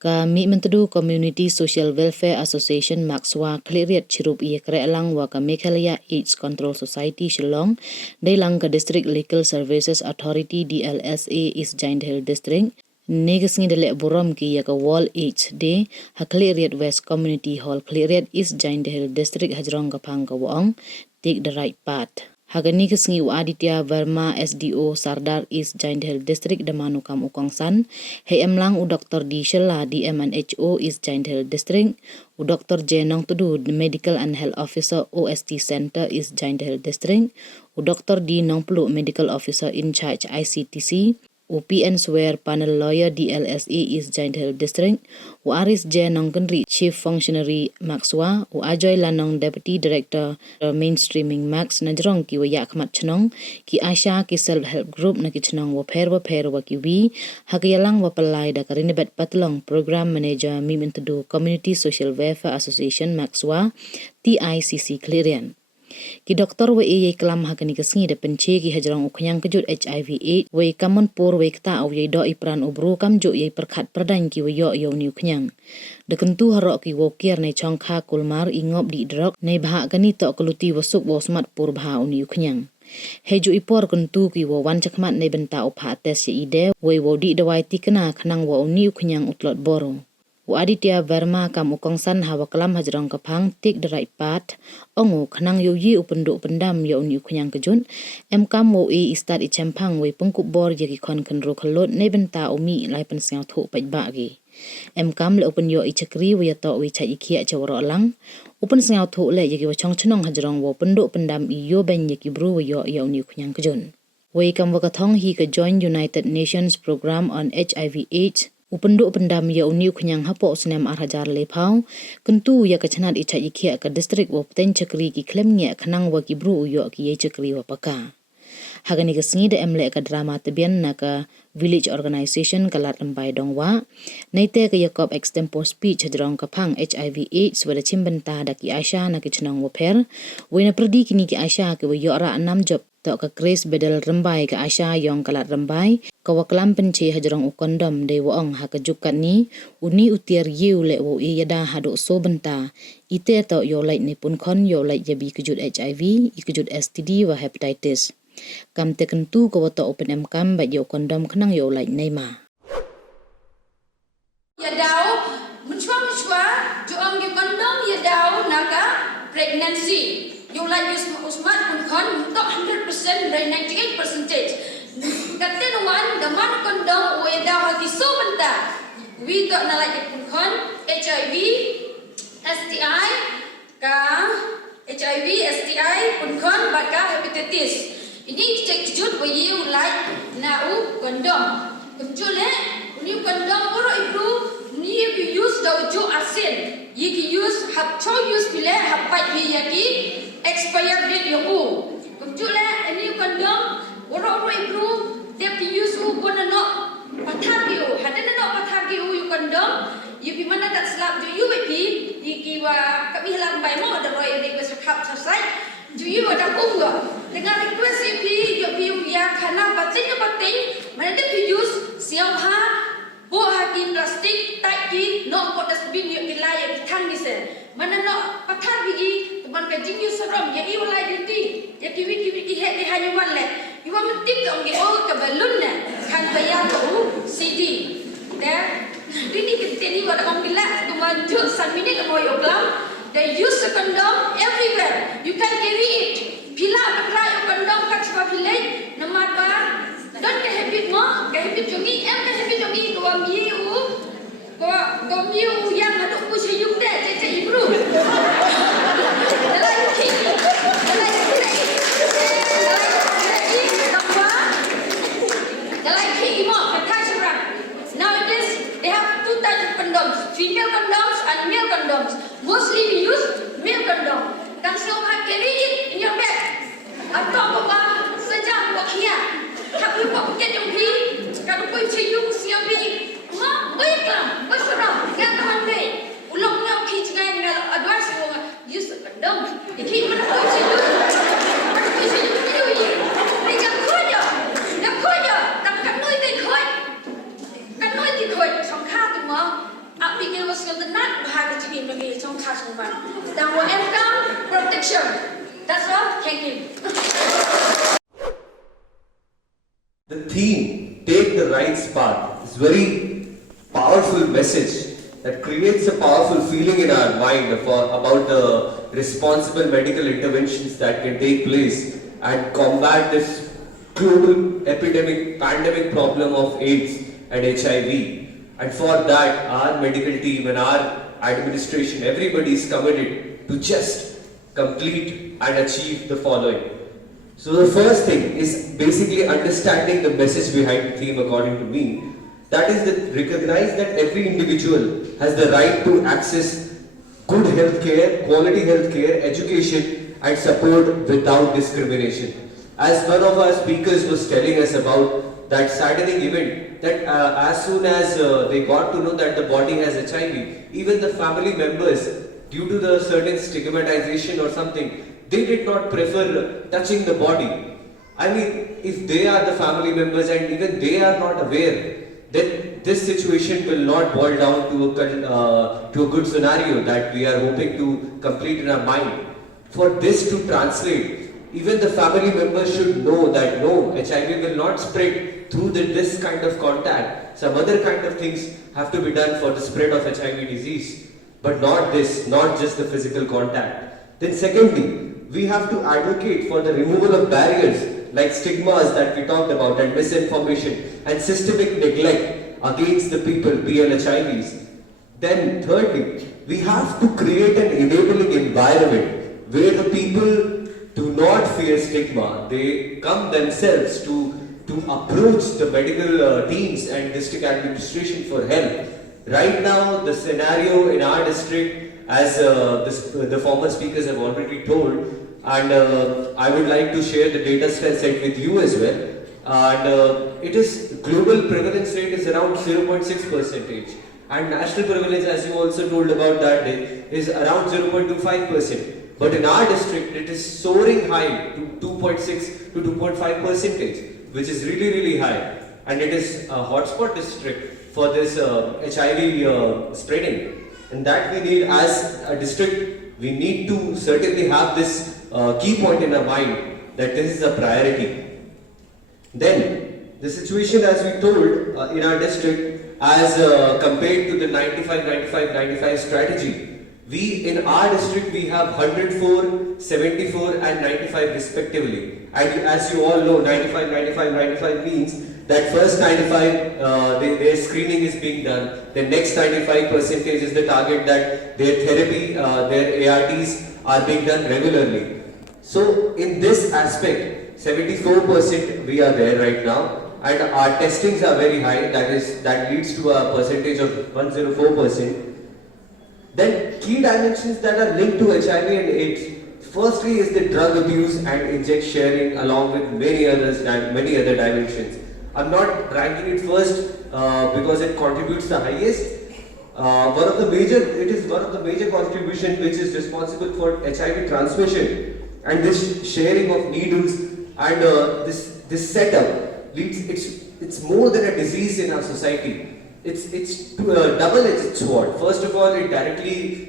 Kami mentedu Community Social Welfare Association Maxwa Khliehriat Chirup ia kerelang wa kami Khliehriat AIDS Control Society Shillong dailang ke District Legal Services Authority DLSA East Giant Hill District negasngi delek burom ki ya ke Wall AIDS Day ha Khliehriat West Community Hall Khliehriat East Giant Hill District hajrong kapang ka waong take the right path. Hagani kesengi Aditya Verma SDO Sardar East Giant Hill District Damanu Kam Ukongsan, Hei Emlang u Dr. D Shella DMNHO East Giant Hill District, u Dr. J Nong Tudu Medical and Health Officer OST Center East Giant Hill District, u Dr. D Nong Pulu Medical Officer in Charge ICTC, u PN Swear Panel Lawyer DLSE East Giant Hill District, u Aris J Nong Kendri Chief Functionary Maxwa, u Ajoy Lanong Deputy Director Mainstreaming Max Najrong ki wayak mat chnong ki ASHA ki Self Help Group na ki chnong wa pher wa ki wi hagyalang wa palai da karinibet patlong Program Manager Mimintudu Community Social Welfare Association Maxwa TICC Khliehriat. Ki doktor wa ye klam hakani kesengi de penci ki hajrong ukhyang kejut HIV AIDS wa kamon pur wa kta au ye do ipran ubru kam jo ye perkhat perdan ki wa yo ni ukhyang de kentu harok ki wo kier nei chongkha kulmar ingop di drok nei bha kani to keluti wasuk wo smat pur bha uni ukhyang heju ipor kentu ki wo wan chakmat nei benta upha tes ye ide wa wo di dawai tikna khnang wa uni ukhyang utlot boro. Aditya Verma kam ukongsan hawa kelam hajrong kapang take the right path ongu khnang yo yi upenduk pendam yo ni ukhyang kejun kam wo e start i champang we pengkup bor ye ki khon khenro khlot nei benta umi lai pen siang thu pai ba gi kam le open yo i chakri we to we chai khia chawro lang open siang thu le ye ki chong chnong hajrong wo penduk pendam i yo ben ye ki bru yo ni ukhyang kejun we kam wa ka thong hi ka join United Nations Program on HIV AIDS upenduk pendam ya uni ukhyang hapo snem arhajar lepau kentu ya kachanat icha ikhia ka district wo pten chakri ki klem nge khnang wa ki bru yo ki ye chakri wa paka hagani ka sngi de emle ka drama tebien na ka village organization kalat lembai dongwa neite ka yakob extempore speech hajrong ka phang HIV AIDS wala chimbenta da ki ASHA na ki chnong wo pher wina pradi kini ki ASHA ke wo yo ra nam job to ka Grace bedel rembai ka ASHA yong kalat rembai ka waklam penci hajrong u Condom de woong ha ka jukat ni uni utiar yiu le wo i yada hado so benta ite to yo lai ni pun khon yo lai yabi kejut HIV i kejut STD wa hepatitis kam te kentu ka wato open kam ba yo Condom khnang yo lai nei ma ya dau muchwa jo ang ge Condom ya dau naka pregnancy you like use usmat pun khon to 100% by 98%. Katen one the man Condom we da hati so benda. We got na like pun khon HIV STI ka HIV STI pun khon baka hepatitis. Ini cek jut we you like na u Condom. Kunjule ni Condom oro ibu ni you use da jo asin. Yiki use hab cho use bile hab pai bi yaki expired date yo u kunjule ani Condom oro ibu dia pi use u gona no pathagi u hadana no pathagi u Condom yuki mana tak slap ju yu bi yiki wa kabi halang bai mo da roi ni besok hab selesai ju yu ada unga dengan request bi yo bi ya khana batin mana dia pi use siang ha bo hakim plastik tak ki no ko dasbin yo kilai yo thang ni se mana no pathar bigi teman ka jingi sorom ya i wala dinti ya ki he ni hanyu man le iwa mentip to nge o ka balun na kan bayar to CD there dini kiteni wala ong gila to manju san minute mo yo klam they use a Condom everywhere you can carry it pila pakla yo Condom kat sebab village namad ba don ke habit mo ke habit jogi em ke habit jogi ko miu yang aduk ku sayuk deh cece ibru dalai ki imo katashra nowadays they have two types of condoms female condoms and male condoms mostly we use male condom dan so ha carry it in your bag atau apa sejak wakia tapi kok pakai jonghi kalau kau sayuk siap ni ma baiklah berserah dengan teman baik ulang nak kijai dengan advice orang use Condom iki mana kau sayuk ni jangan kau tak kan noi tai khoi kan noi ti khoi song kha tu ma Apikir was going to not have to be maybe some customer. Then will income protection. That's all. Thank you. The theme, take the right path, is very powerful message that creates a powerful feeling in our mind about the responsible medical interventions that can take place and combat this global pandemic problem of AIDS and HIV. And for that, our medical team and our administration, everybody is committed to just complete and achieve the following. So the first thing is basically understanding the message behind the theme according to me. That is that recognize that every individual has the right to access good health care, quality health care, education and support without discrimination. As one of our speakers was telling us about that saddening event, that as soon as they got to know that the body has HIV, even the family members, due to the certain stigmatization or something, they did not prefer touching the body. I mean, if they are the family members and even they are not aware, then this situation will not boil down to a good scenario that we are hoping to complete in our mind. For this to translate, even the family members should know that no, HIV will not spread through this kind of contact. Some other kind of things have to be done for the spread of HIV disease, but not this, not just the physical contact. Then secondly, we have to advocate for the removal of barriers like stigmas that we talked about and misinformation and systemic neglect against the people, PLHIVs. Then thirdly, we have to create an enabling environment where the people do not fear stigma. They come themselves to approach the medical teams and district administration for help. Right now, the scenario in our district, as the former speakers have already told, and I would like to share the data set with you as well. And it is global prevalence rate is around 0.6%, and national prevalence, as you also told about that day, is around 0.25%. But in our district, it is soaring high to 2.6 to 2.5%, which is really high, and it is a hotspot district for this HIV spreading. And that we need as a district, we need to certainly have this key point in our mind that this is a priority. Then the situation, as we told in our district, as compared to the 95-95-95 strategy, we in our district we have 104, 74 and 95 respectively. And as you all know, 95-95-95 means that first 95 their screening is being done. The next 95% is the target that their therapy, their ARTs are being done regularly. So in this aspect, 74% we are there right now, and our testings are very high. That leads to a percentage of 104%. Then key dimensions that are linked to HIV and AIDS. Firstly is the drug abuse and inject sharing, along with many other dimensions. I'm not ranking it first because it contributes the highest. It is one of the major contributions which is responsible for HIV transmission, and this sharing of needles and this setup leads. It's more than a disease in our society. It's a double-edged sword. First of all, it directly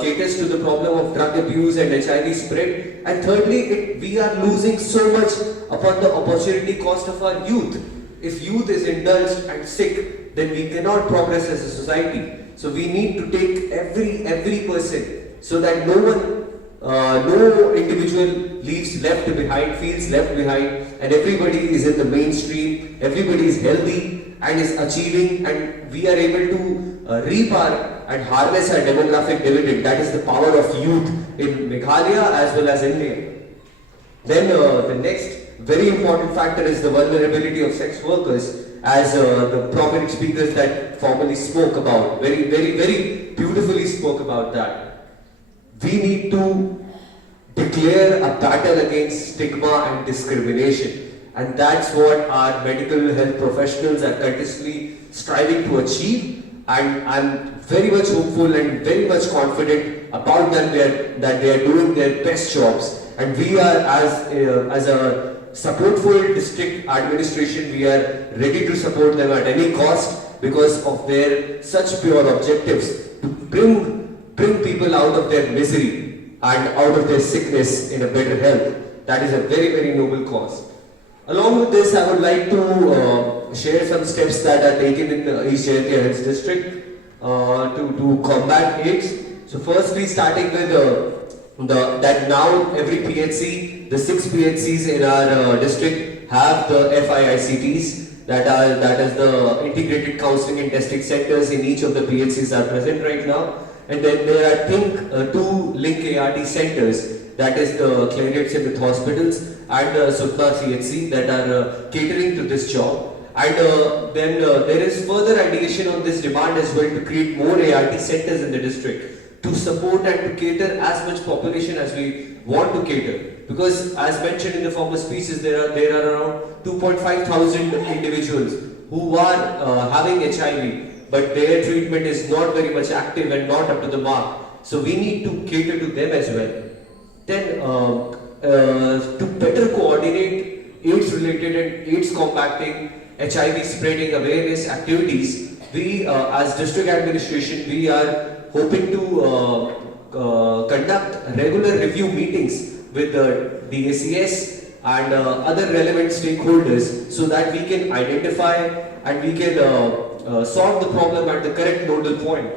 caters to the problem of drug abuse and HIV spread, and thirdly, we are losing so much upon the opportunity cost of our youth. If youth is indulged and sick, then we cannot progress as a society. So we need to take every person so that no individual feels left behind, and everybody is in the mainstream, everybody is healthy and is achieving, and we are able to reap and harness our demographic dividend. That is the power of youth in Meghalaya as well as India. Then the next very important factor is the vulnerability of sex workers, as the prominent speakers that formerly spoke about, very beautifully spoke about that. We need to declare a battle against stigma and discrimination. And that's what our medical health professionals are continuously striving to achieve. And I'm very much hopeful and very much confident about them that they are doing their best jobs. And we are, as a supportful district administration, we are ready to support them at any cost. because of their such pure objectives to bring people out of their misery and out of their sickness in a better health. That is a very, very noble cause. Along with this, I would like to share some steps that are taken in the East Jayatia Health District to combat AIDS. So firstly, starting with that now every PHC, the 6 PHCs in our district have the FIICTs, that is the Integrated Counseling and Testing Centers in each of the PHCs are present right now. And then there are, I think, 2 Link ART centers, that is the Khliehriat with hospitals and the Sutna CHC that are catering to this job. And then there is further ideation on this demand as well to create more ART centers in the district to support and to cater as much population as we want to cater. Because as mentioned in the former speeches, there are around 2,500 individuals who are having HIV, but their treatment is not very much active and not up to the mark. So we need to cater to them as well. Then to better coordinate AIDS-related and AIDS combating, HIV spreading awareness activities, we as district administration, we are hoping to conduct regular review meetings with the ACS and other relevant stakeholders so that we can identify and we can solve the problem at the correct nodal point.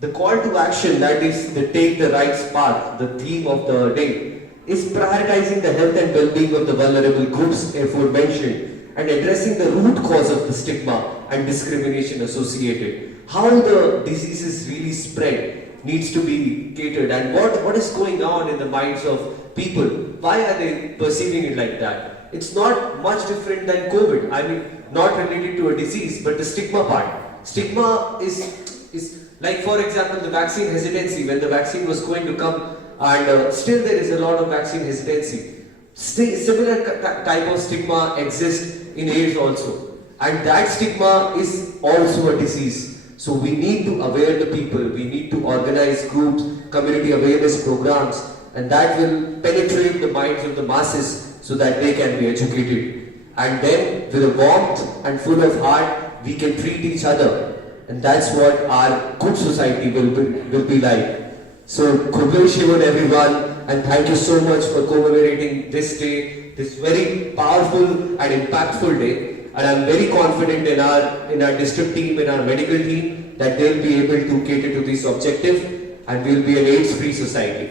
The call to action, that is the Take the Rights Path, the theme of the day, is prioritizing the health and well-being of the vulnerable groups aforementioned and addressing the root cause of the stigma and discrimination associated. How the diseases really spread needs to be catered, and what is going on in the minds of people. Why are they perceiving it like that? It's not much different than COVID. I mean, not related to a disease, but the stigma part. Stigma is like, for example, the vaccine hesitancy, when the vaccine was going to come, and still there is a lot of vaccine hesitancy. Similar type of stigma exists in AIDS also. And that stigma is also a disease. So we need to aware the people, we need to organize groups, community awareness programs, and that will penetrate the minds of the masses so that they can be educated. And then with a warmth and full of heart, we can treat each other. And that's what our good society will be like. So, Khubei Shivon everyone, and thank you so much for commemorating this day, this very powerful and impactful day. And I'm very confident in our district team, in our medical team, that they'll be able to cater to this objective and we'll be an AIDS-free society.